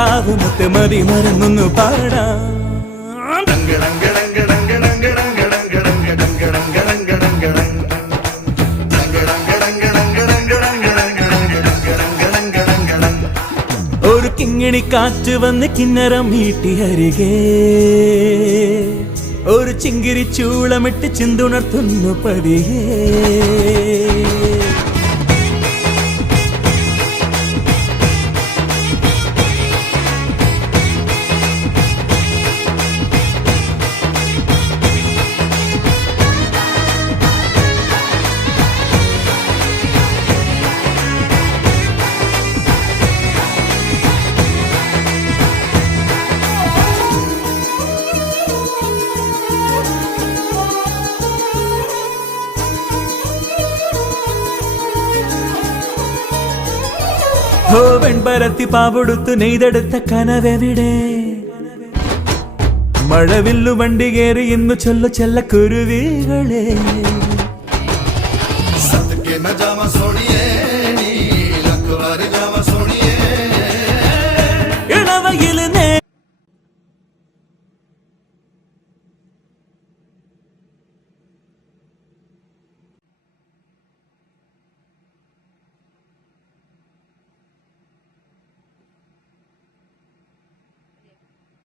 കിനാവ് മുത്തമതി മറന്നൊന്നു പാടാം. ഒരു കിങ്ങിണി കാറ്റ് വന്ന് കിന്നരം മീട്ടി അരികെ ഒരു ചിങ്കിരി ചൂളമിട്ട് ചിന്തുണർത്തുന്നു പതിയെ. വെൺപരത്തി പാവെടുത്തു നെയ്തെടുത്ത കനവെവിടെ? മഴവില്ലു വണ്ടി കയറി ഇന്നു ചൊല്ലു ചെല്ല കുരുവികളെ.